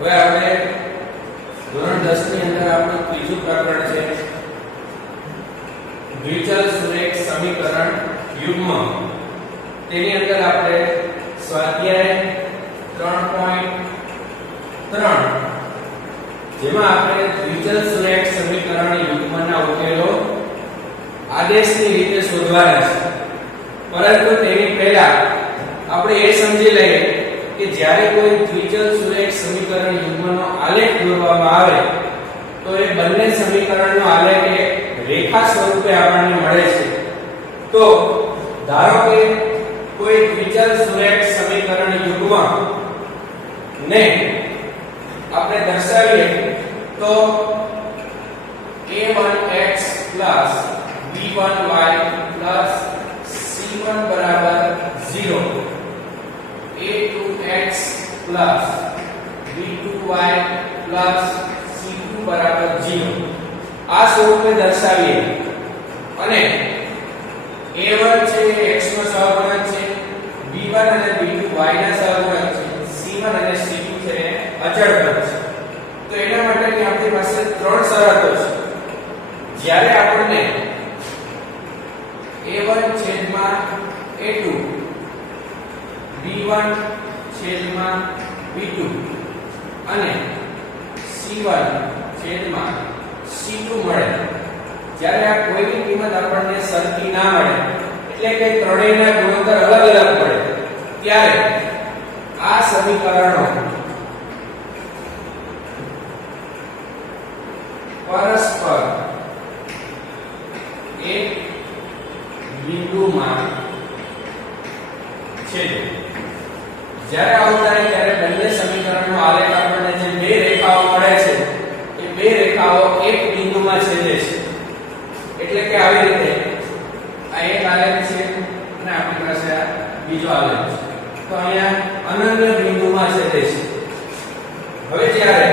હવે આપણે ધોરણ 10 ની અંદર આપણું ત્રીજું પ્રકરણ છે દ્વિચલ સુરેખ સમીકરણ યુગ્મ. તેની અંદર આપણે સ્વાધ્યાય 3.3 જેમાં આપણે દ્વિચલ સુરેખ સમીકરણ યુગ્મના ઉકેલો આદેશની રીતે શોધવાના છે. પરંતુ તેની પહેલા આપણે એ સમજી લઈએ કે જ્યારે કોઈ દ્વિચલ સુરેખ સમીકરણ યુગ્મનો આલેખ દોરવામાં આવે તો એ બંને સમીકરણનો આલેખ એક રેખા સ્વરૂપે આપણને મળે છે. તો ધારો કે કોઈ દ્વિચલ સુરેખ સમીકરણ યુગ્મ ને આપણે દર્શાવીએ તો a1x b1y c1 બરાબર 0, a2x b2y c2 બરાબર 0 આ સ્વરૂપે દર્શાવીએ અને a1 છે એ x નો સહગુણક છે, b1 અને b2 y ના સહગુણક છે, c1 અને c2 છે એ અચળ પદ છે. તો એના માટેની આપણી પાસે ત્રણ શરતો છે. જ્યારે આપણને a1 છેદમાં a2 b1 છેદમાં b2 અને c1 છેદમાં c2 મળે, જ્યારે આ કોઈની કિંમત આપણને સરખી ના મળે એટલે કે ત્રણેયના ગુણોત્તર અલગ અલગ પડે, ત્યારે આ સમીકરણો પરસ્પર એક બિંદુમાં છેદે. જ્યારે આવું થાય ત્યારે બંને સમીકરણનો આલેખ આપણને જે બે રેખાઓ મળે છે એ બે રેખાઓ એક બિંદુમાં છેદે છે. એટલે કે આવી રીતે આ એક આલેખ છે અને આપણી પાસે આ બીજો આલેખ છે. તો અહીંયા અનન્ય બિંદુમાં છેદે છે. હવે જ્યારે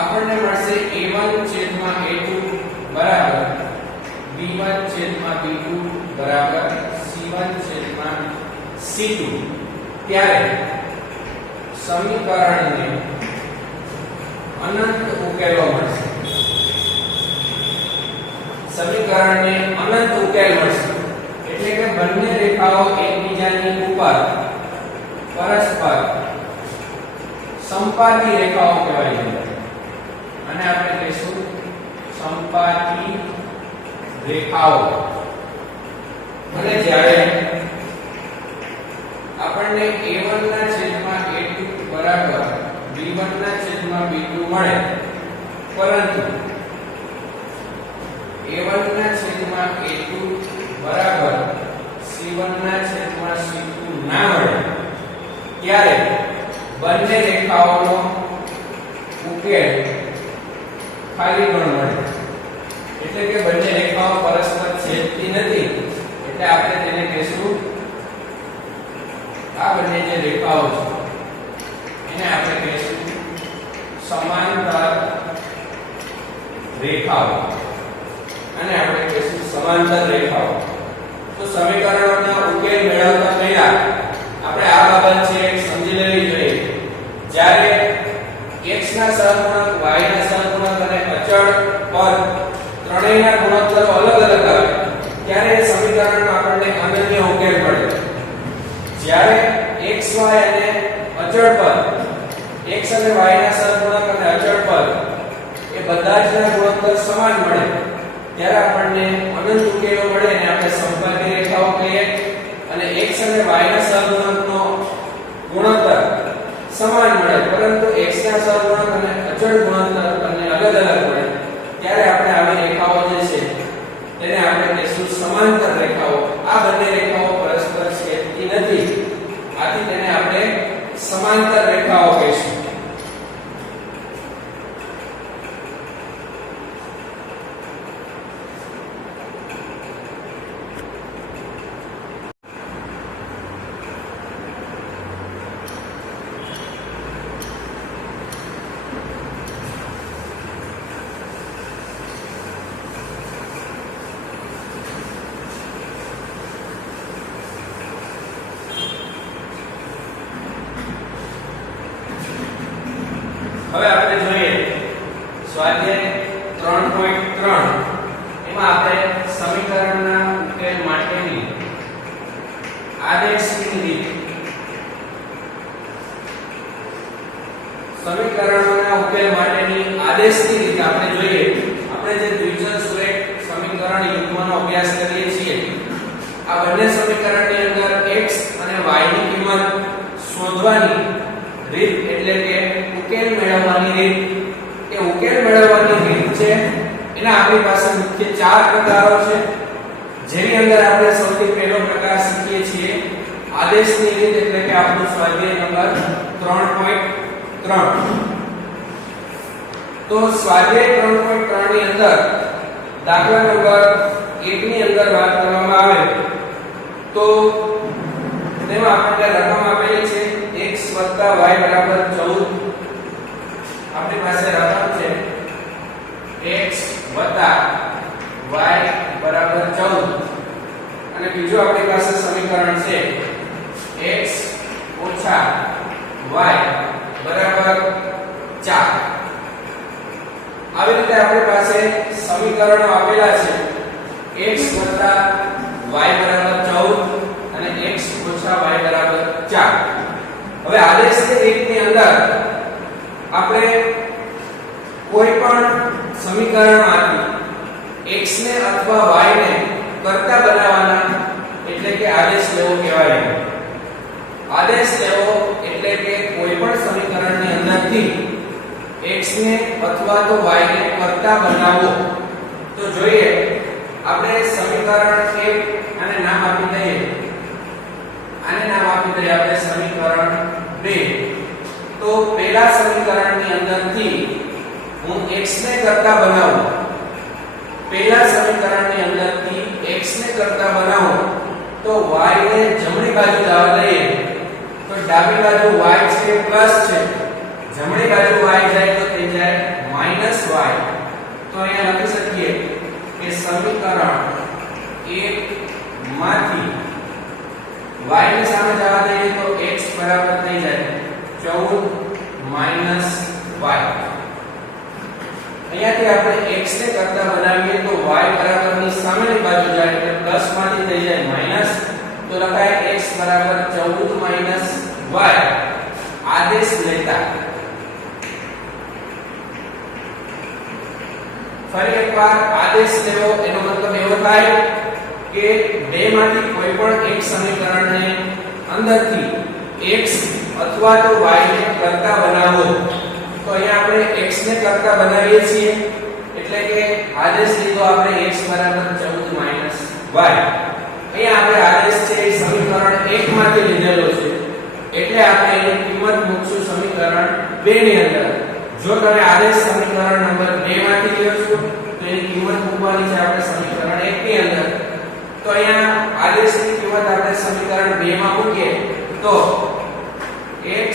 આપણને મળશે a1 છેદમાં a2 બરાબર b1 છેદમાં b2 બરાબર c1 છેદમાં c2, ત્યારે સમીકરણને અનંત ઉકેલો મળશે. સમીકરણને અનંત ઉકેલ મળશે એટલે કે બંને રેખાઓ એકબીજાની ઉપર પરસ્પર સંપાતી રેખાઓ કહેવાય છે અને આપણે કહીશું સંપાતી રેખાઓ. અને જ્યારે આપણને a1 ના છેદમાં a2 બરાબર b1 ના છેદમાં b2 મળે, પરંતુ a1 ના છેદમાં a2 બરાબર c1 ના છેદમાં c2 ના મળે, ત્યારે બંને રેખાઓનો ઉકેલ ખાલી ગણ મળે. એટલે કે બંને રેખાઓ પરસ્પર છેદતી નથી એટલે આપણે તેને કહીશું આ બંને જે રેખાઓ છે એને આપણે કહીશું સમાંતર રેખાઓ અને આપણે કહીશું સમાંતર રેખાઓ. તો સમીકરણોના ઉકેલ મેળવતા પહેલા આપણે આ બાબત છે સમજી લેવી જોઈએ. જ્યારે x ના સહગુણક y ના સહગુણક અને અચળ પદ ત્રણેયના ગુણોત્તરો અલગ અલગ આવે ત્યારે એ સમીકરણમાં આપણને અનન્ય ઉકેલ મળે. જ્યારે x y અને અચળ પદ x અને y ના સહગુણક અને અચળ પદ એ બધા જ ના ગુણોત્તર સમાન મળે ત્યારે આપણને અનંત ઉકેલો મળે અને આપણે સંપાતી રેખાઓ કહીએ. અને x અને y ના સહગુણકનો ગુણોત્તર સમાન મળે પરંતુ x ના સહગુણક અને અચળ ગુણોત્તર બંને અલગ અલગ મળે ત્યારે આપણે આવી રેખાઓ જે છે તેને આપણે કહીશું સમાંતર રેખાઓ. આ બંને રેખાઓ પરસ્પર છેદતી નથી, આથી તેને આપણે સમાંતર રેખાઓ કહીશું. હવે આપણે જોઈએ સ્વાધ્યાય 3.3 એમાં આપણે સમીકરણના ઉકેલ માટેની આદેશની રીત સમીકરણોના ઉકેલ માટેની આદેશની રીત આપણે જોઈએ. આપણે જે દ્વિચલ સુરેખ સમીકરણ યુગ્મનો અભ્યાસ કરીએ છીએ આ બંને સમીકરણની અંદર x અને y ની કિંમત શોધવાની રીત એટલે કે ઉકેલ મેળવવાની રીત એ ઉકેલ મેળવવાની રીત છે એના આપણી પાસે મુખ્ય ચાર પ્રકારો છે જેની અંદર આપણે સૌથી પહેલો પ્રકાર શીખીએ છીએ આદેશની રીત એટલે કે આપણું સ્વાધ્યાય નંબર 3.3. તો સ્વાધ્યાય 3.3 ની અંદર દાખલા નંબર 1 ની અંદર વાત કરવામાં આવે તો તેમાં આપણને રકમ આપેલી છે x y 14. આપણી પાસે રકમ છે x y 14 અને બીજું આપણી પાસે સમીકરણ છે x - y 4. આવી રીતે આપણી પાસે સમીકરણો આપેલા છે x y 14 અને x - y 4. હવે આદેશની રીતની અંદર આપણે કોઈ પણ સમીકરણમાંથી x ને અથવા y ને કરતા બનાવવાના એટલે કે આદેશ લેવો કહેવાય. આદેશ લેવો એટલે કે કોઈ પણ સમીકરણની અંદરથી x ને અથવા તો y ને કરતા બનાવવો. તો જોઈએ આપણે સમીકરણ 1 આને નામ આપી દઈએ. આને નામ આપી દઈએ આપણે સમીકરણ 2. તો પહેલા સમીકરણની અંદરથી હું x ને કરતા બનાવું. પહેલા સમીકરણની અંદરથી x ને કરતા બનાવું તો y ને જમણી બાજુ જવા દઈએ તો ડાબી બાજુ y છે પ્લસ છે, જમણી બાજુ y જાય તો થઈ જાય માઈનસ y. તો અહીંયા લખી શકીએ કે સમીકરણ 1 માંથી y ની સામે જવા દઈએ તો x બરાબર થઈ જાય 14 - y. અહીંયાથી આપણે x ને કરતા બનાવીએ તો y બરાબરની સામેની બાજુ જાય એટલે પ્લસ માંથી થઈ જાય માઈનસ. તો લખાય x બરાબર 14 - y. આદેશ લેતા ફરી એકવાર આદેશ લેવો એનો મતલબ એવો થાય કે બેમાંથી કોઈ પણ એક સમીકરણને અંદરથી x અથવા તો y ને કરતા બનાવો. તો અહીંયા આપણે x ને કરતા બનાવીએ છીએ એટલે કે આદેશ લીધો આપણે x બરાબર 14 - y. અહીંયા આપણે આદેશ છે એ સમીકરણ 1 માંથી લીધેલો છે એટલે આપણે એની કિંમત મૂકશું સમીકરણ 2 ની અંદર. જો તમે આદેશ સમીકરણ નંબર 2 માંથી લ્યો છો તો એની કિંમત મૂકવાની છે આપણે સમીકરણ 1 ની અંદર. તો અહીંયા આદેશની કિંમત આપણે સમીકરણ 2 માં મૂકીએ તો x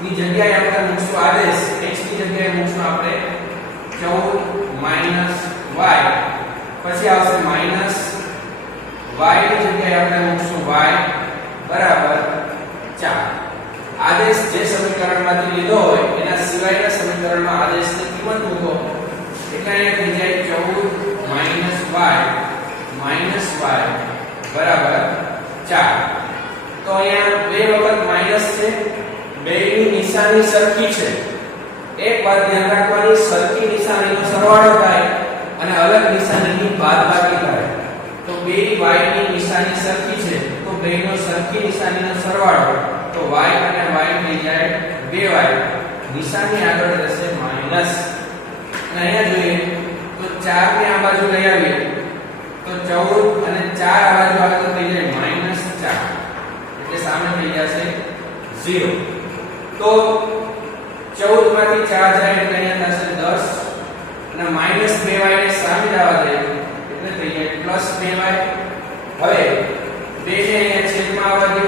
ની જગ્યાએ આપણે મૂકશું આદેશ, x ની જગ્યાએ મૂકશું આપણે 14 - y. પછી આવશે માઈનસ y ની જગ્યાએ આપણે મૂકશું y બરાબર 4. આદેશ જે સમીકરણમાંથી લીધો હોય એના સિવાયના સમીકરણમાં આદેશની કિંમત મૂકો એટલે અહીંયા થઈ જાય 14 - y બરાબર 4. તો અહીંયા બે વખત માઈનસ છે, બેની નિશાની સરખી છે. એક વાત ધ્યાન રાખવાની, સરખી નિશાનીનો સરવાળો થાય અને અલગ નિશાનીની બાદબાકી થાય. તો બે y ની નિશાની સરખી છે તો બેનો સરખી નિશાનીનો સરવાળો તો y અને y થઈ જાય 2y. નિશાની આગળ રહેશે માઈનસ. અને અહીંયા જોઈએ તો 4 ને આ બાજુ લઈ આવીએ તો 14 અને 4 આ બાજુ આવે તો થઈ જાય -4 એટલે સામે થઈ જશે 0. તો 14 માંથી 4 જાય એટલે અહીંયા થશે 10 અને -2y ને સામે જવા દે એટલે થઈ જાય +2y. હવે 2 ને અહીંયા છેદમાં આવવા દો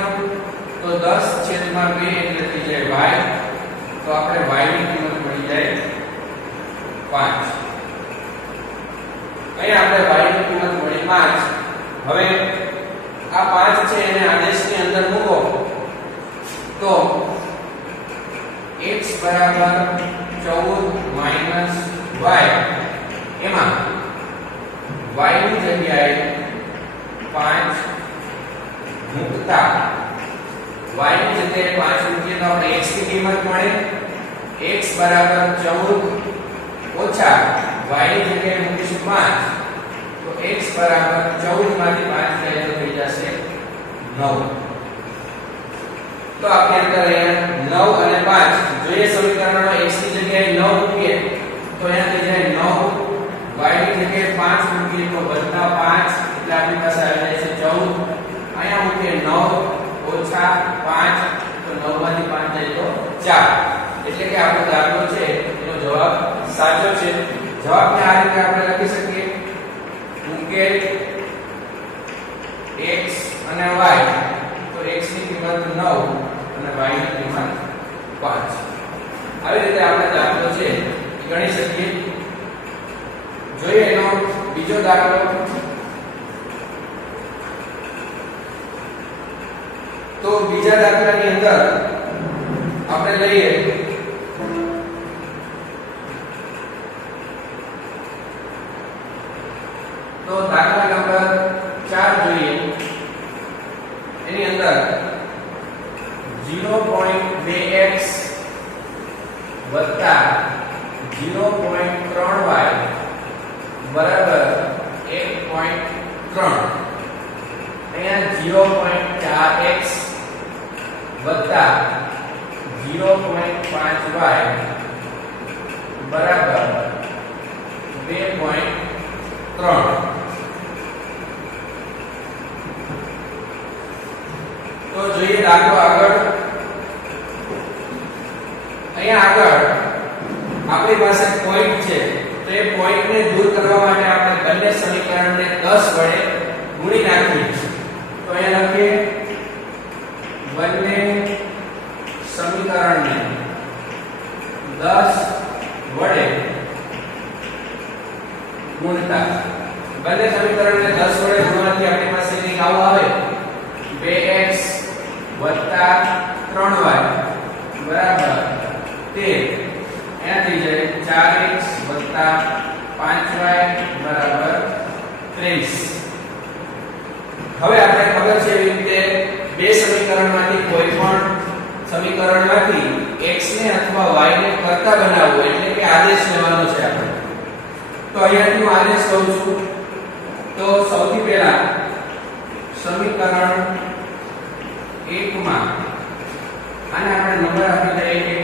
તો 10/2 એટલે થઈ જાય y. તો આપણે y ની કિંમત મળી જાય 5. અહીંયા આપણે y ની કિંમત મળી 5. હવે આ 5 છે એને આદેશની અંદર મૂકો તો x બરાબર 14 14 y એમાં y ની જગ્યાએ 5 મૂકતા y ની જગ્યાએ 5 મૂકીએ તો આપણે x ની કિંમત મળે x બરાબર 14 ઓછા y ની જગ્યાએ મૂકીશું 5 તો x બરાબર 14 માંથી 5 જાય તો થઈ જશે 9. તો આપણે અંદર અહીંયા 9 અને 5 જોઈએ સમીકરણમાં x ની જગ્યાએ 9 મૂકીએ તો અહીંયા થઈ જાય 9 y ની જગ્યાએ 5 મૂકીએ તો વત્તા 5 એટલે આપણી પાસે આવી જાય છે 14. અહીંયા મૂકીએ 9 ઓછા 5 તો 9 માંથી 5 જાય તો 4 એટલે કે આપણો દાખલો છે એનો જવાબ સાચો છે. જવાબને આ રીતે આપણે લખી શકીએ ઉકેલ x અને y તો x ની કિંમત 9 અને y ની કિંમત 5. આવી રીતે આપણે દાખલો છે ગણી શકીએ. જોઈએ એનો બીજો દાખલો. તો બીજા દાખલાની અંદર આપણે લઈએ તો દાખલા નંબર 4 જોઈએ. એની અંદર 0.2x વત્તા 0.3y બરાબર 1.3. અહીંયા 0.4x વત્તા 0.5y બરાબર 2.3. તો જોઈએ દાખલો આગળ. અહીંયા આગળ આપણી પાસે પોઈન્ટ છે તો એ પોઈન્ટને દૂર કરવા માટે આપણે બંને સમીકરણને 10 વડે ગુણી નાખીએ. તો અહીંયા લખીએ બંને સમીકરણને 10 વડે ગુણતા. બંને સમીકરણને 10 વડે ગુણવાથી આપણી પાસે કંઈક આવું આવે 2x 3y બરાબર 13. અહીંયાથી જાય 4x 5y બરાબર 23. હવે આપણે ખબર છે એવી રીતે બે સમીકરણમાંથી કોઈ પણ સમીકરણમાંથી x ને અથવા y ને કરતા બનાવવું એટલે કે આદેશ લેવાનો છે આપણે. તો અહીંયાથી હું આદેશ લઉં છું. તો સૌથી પહેલા સમીકરણ 1 માં આને આપણે નંબર આપી દઈએ કે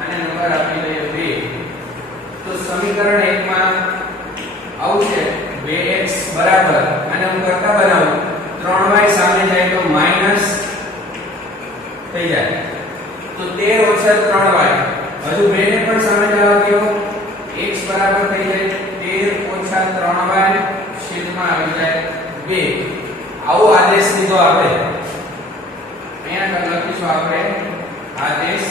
આને નંબર આપી દઈએ 2. તો સમીકરણ 1 માં આવશે 2x બરાબર આને હું કરતા બનાવું 3y સામે જાય તો માઈનસ થઈ જાય તો 13 ઓછા 3y હજુ 2 ને પણ સામે જવા દો x બરાબર થઈ જાય 13 ઓછા 3y છેદમાં આવી જાય 2. આવો આદેશ લીધો આપણે. અહીંયા લખીશું આપણે આદેશ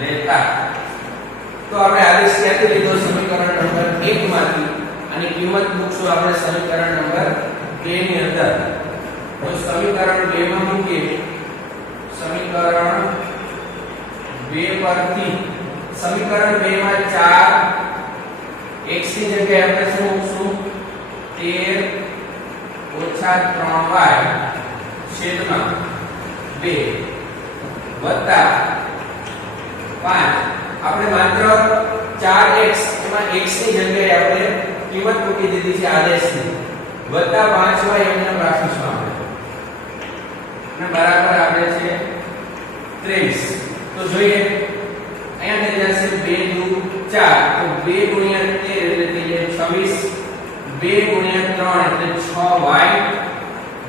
લેતા. તો આપણે આદેશ ક્યાંથી લીધો સમીકરણ નંબર 1 માંથી અને કિંમત મૂકશું આપણે સમીકરણ નંબર 2 ની અંદર. તો સમીકરણ 2 માં મૂકીએ સમીકરણ 2 પરથી સમીકરણ 2 માં 4 x ની જગ્યાએ આપણે શું મૂકશું 13 ઓછા 3y છેદમાં 2 વત્તા 5 આપણે માત્ર 4x એમાં x ની જગ્યાએ આપણે કિંમત મૂકી દીધી છે આદેશની વત્તા 5y એમને રાખીશું આપણે અને બરાબર આવે છે 23. તો જોઈએ અહીંયા થઈ જશે 2 દુ 4 તો 2 ગુણ્યા 13 એટલે થઈ જાય 26. 2 ગુણ્યા 3 એટલે 6y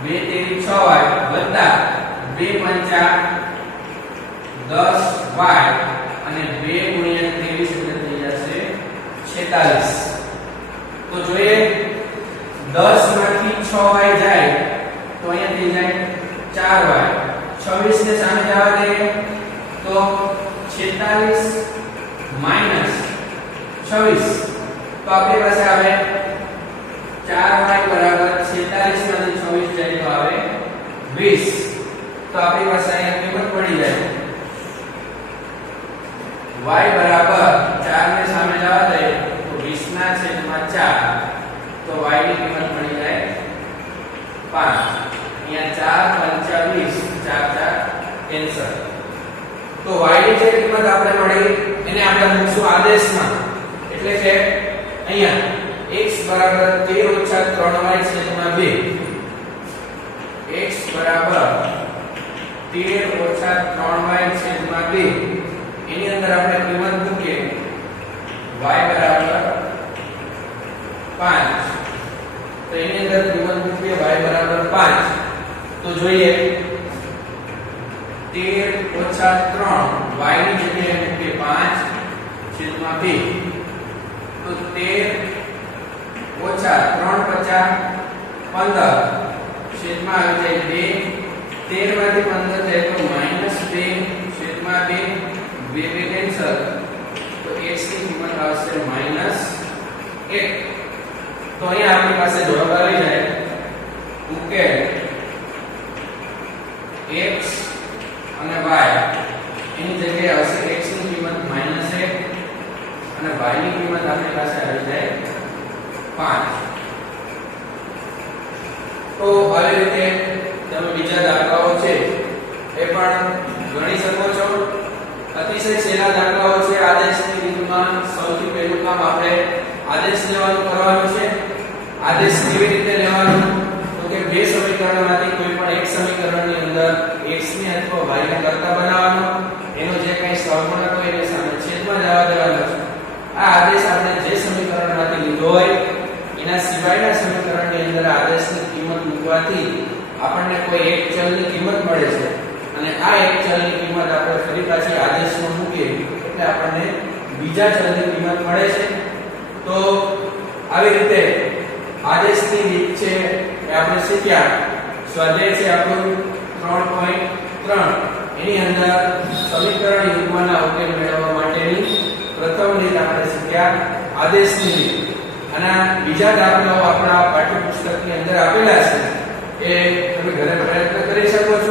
2 તેરી 6y વત્તા 2 પંચા 10y અને 2 ગુણ્યા 23 એટલે થઈ જશે 46. તો જોઈએ 10 માંથી 6y જાય તો અહીંયા થઈ જાય 4y 26 ને સામે જવા દઈએ તો 46 માઈનસ 26 તો આપણી પાસે આવે 4y બરાબર 46 માંથી 26 જાય તો આવે 20. તો આપણી પાસે અહીંયા કિંમત પડી જાય y બરાબર 4 ને સામે જવા દે તો 20 ના છેદમાં 4 તો y ની કિંમત મળી જાય 5 અહીંયા 4 5 20 4 4 કેન્સલ તો y ની જે કિંમત આપણે મળી એને આપણે મૂકશું આદેશમાં એટલે કે અહીંયા x બરાબર 13 - 3y છેદમાં 2 x બરાબર 13 - 3y છેદમાં 2 એની અંદર આપણે કિંમત મૂકીએ y બરાબર 5 તો એની અંદર કિંમત મૂકીએ y બરાબર 5 તો જોઈએ 13 - 3 y ની જગ્યાએ મૂકીએ 5 છેદમાં 2 તો 13 - 3 × 15 છેદમાં આવી જાય 2 13 માંથી 15 જાય તો -2 છેદમાં 2 2 કેન્સલ તો x ની કિંમત આવશે -1 તો અહીંયા આપણી પાસે જવાબ આવી જાય ઉકેલ x અને y એની જગ્યાએ આવશે x ની કિંમત -1 અને y ની કિંમત આપણી પાસે આવી જાય 5 તો આવી રીતે તમે બીજા દાખલાઓ છે એ પણ ગણી શકો છો અતિશય સહેલા દાખલાઓ છે આદેશની રીતમાં સૌથી પહેલું કામ આપણે આદેશ લેવાનું કરવાનું છે આદેશ કેવી રીતે લેવાનો તો કે બે સમીકરણોમાંથી કોઈ પણ એક સમીકરણની અંદર x ને અથવા y ને કરતા બનાવવાનો એનો જે કંઈ સહગુણક હોય એને સામે છેદમાં જવા દેવાનો છે આ આદેશ આપણે જે સમીકરણમાંથી લીધો હોય એના સિવાયના સમીકરણની અંદર આદેશની કિંમત મૂકવાથી આપણને કોઈ એક ચલની કિંમત મળે છે અને આ એક ચલની કિંમત આપણે ફરી પાછી આદેશમાં મૂકીએ એટલે આપણને બીજા ચલની કિંમત મળે છે તો આવી રીતે આદેશની રીત છે એ આપણે શીખ્યા સ્વાધ્યાય છે આપણું 3.3 એની અંદર સમીકરણ યુગ્મના ઉકેલ મેળવવા માટેની પ્રથમ રીત આપણે શીખ્યા આદેશની રીત અને બીજા દાખલાઓ આપણા પાઠ્યપુસ્તકની અંદર આપેલા છે એ તમે ઘરે પ્રયત્ન કરી શકો છો